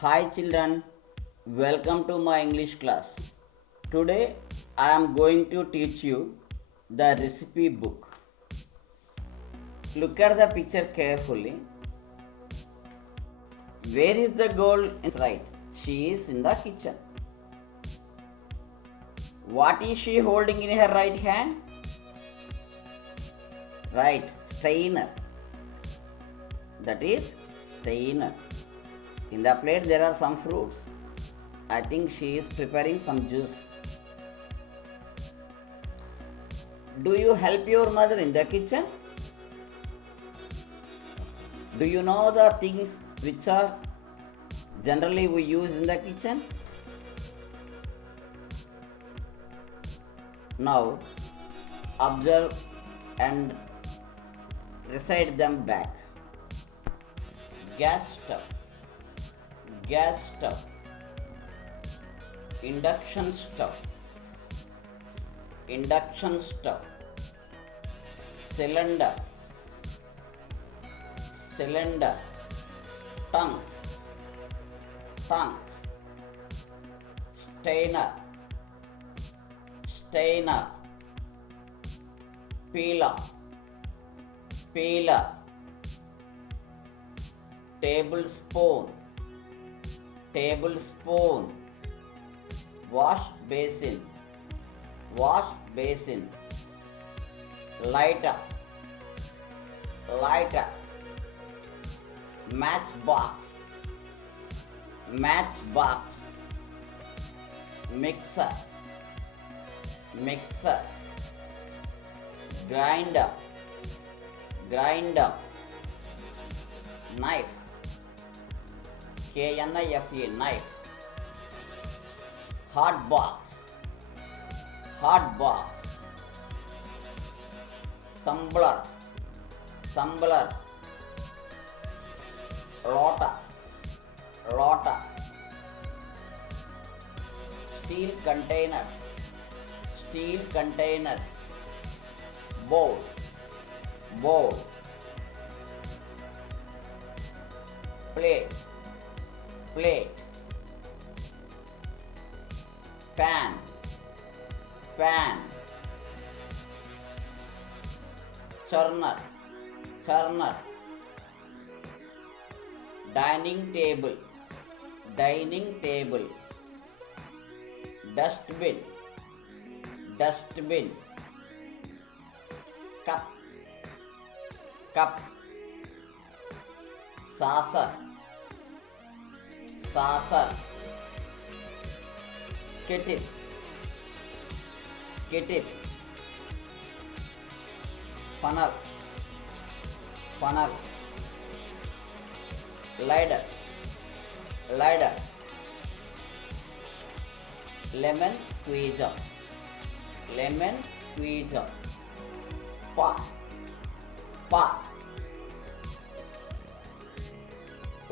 Hi children, welcome to my English class. Today I am going to teach you the recipe book. Look at the picture carefully. Where is the girl? Right, she is in the kitchen. What is she holding in her right hand? Right, strainer. That is strainer. In the plate there are some fruits. I think she is preparing some juice. Do you help your mother in the kitchen? Do you know the things which are generally we use in the kitchen? Now observe and recite them back. Gas stove, induction stove, cylinder, tongues, strainer, peeler, tablespoon, wash basin, lighter, matchbox, mixer, grinder, knife, KNIFE, knife, hot box, tumblers, lota, steel containers, bowl, plate, pan, churner, dining table, dustbin, cup, saucer, kettle, funnel, ladder, lemon squeezer, pot,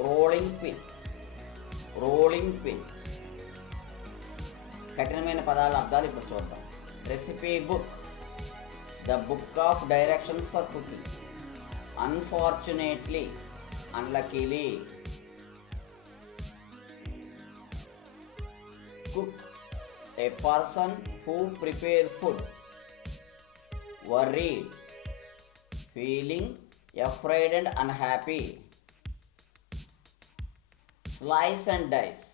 rolling pin, కఠినమైన పదాల అర్థాలు ఇప్పుడు చూద్దాం. Recipe book, the book of directions for cooking. Unfortunately, unluckily. Cook, a person who prepare food. Worried, feeling afraid and unhappy. Slice and dice,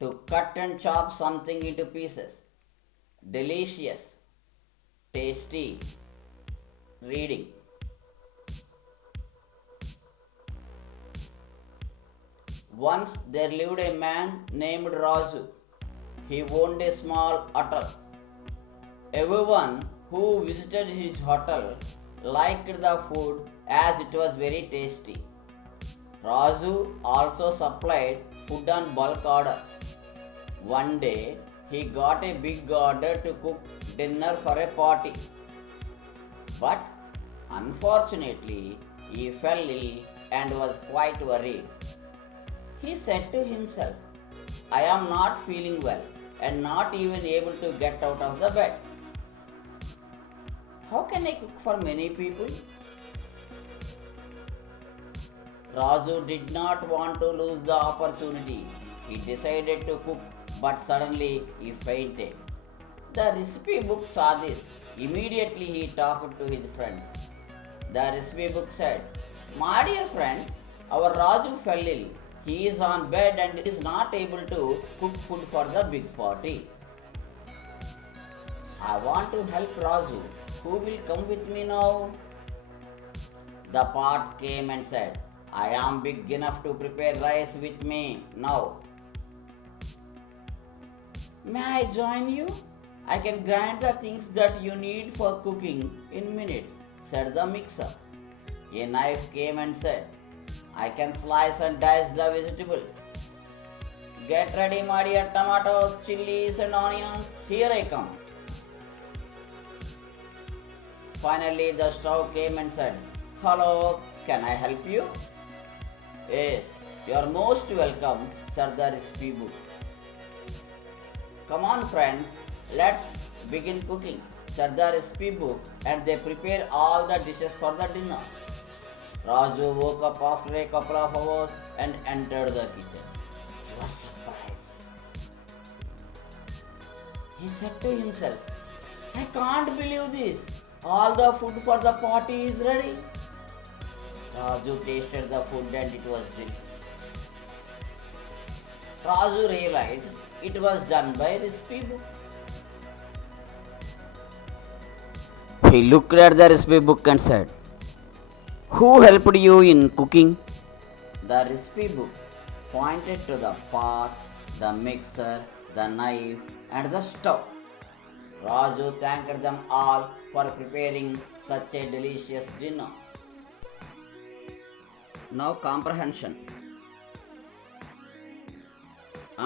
to cut and chop something into pieces. Delicious, tasty. Reading. Once there lived a man named Raju. He owned a small hotel. Everyone who visited his hotel liked the food as it was very tasty. Raju also supplied food on bulk orders. One day he got a big order to cook dinner for a party. But unfortunately he fell ill and was quite worried. He said to himself, I am not feeling well and not even able to get out of the bed. How can I cook for many people? Raju did not want to lose the opportunity. He decided to cook, but suddenly he fainted. The recipe book saw this. Immediately he talked to his friends. The recipe book said, "My dear friends, our Raju fell ill. He is on bed and is not able to cook food for the big party. I want to help Raju. Who will come with me now?" The pot came and said, "I am big enough to prepare rice with me now. May I join you? I can grind the things that you need for cooking in minutes," said the mixer. A knife came and said, "I can slice and dice the vegetables. Get ready, my dear tomatoes, chilies, and onions. Here I come." Finally, the stove came and said, "Hello, can I help you?" "Yes, you are most welcome," said the recipe book. "Come on, friends, let's begin cooking," said the recipe book, and they prepared all the dishes for the dinner. Raju woke up after a couple of hours and entered the kitchen. He was surprised. He said to himself, "I can't believe this. All the food for the party is ready." Raju tasted the food and it was delicious. Raju realized it was done by recipe book. He looked at the recipe book and said, "Who helped you in cooking?" The recipe book pointed to the pot, the mixer, the knife, and the stove. Raju thanked them all for preparing such a delicious dinner. Now, comprehension.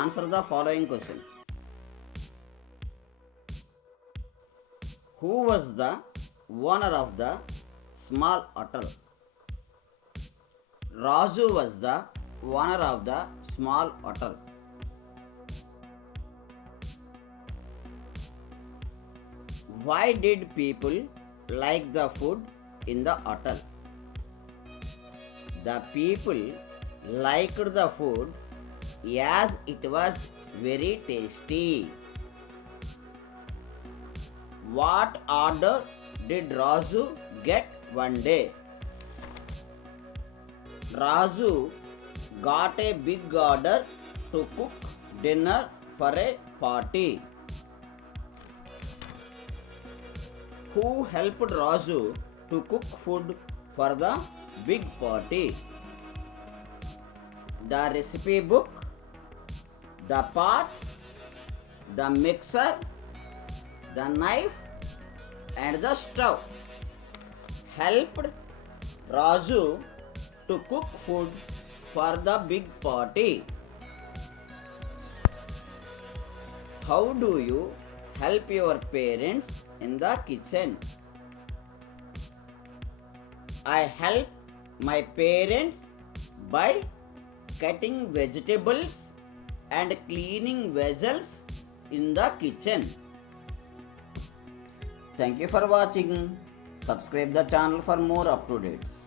Answer the following questions. Who was the owner of the small hotel? Raju was the owner of the small hotel. Why did people like the food in the hotel? The people liked the food as it was very tasty. What order did Raju get one day? Raju got a big order to cook dinner for a party. Who helped Raju to cook food for the big party? The recipe book, the pot, the mixer, the knife, and the stove helped Raju to cook food for the big party. How do you help your parents in the kitchen? I help my parents by cutting vegetables and cleaning vessels in the kitchen. Thank you for watching. Subscribe the channel for more up-to-dates.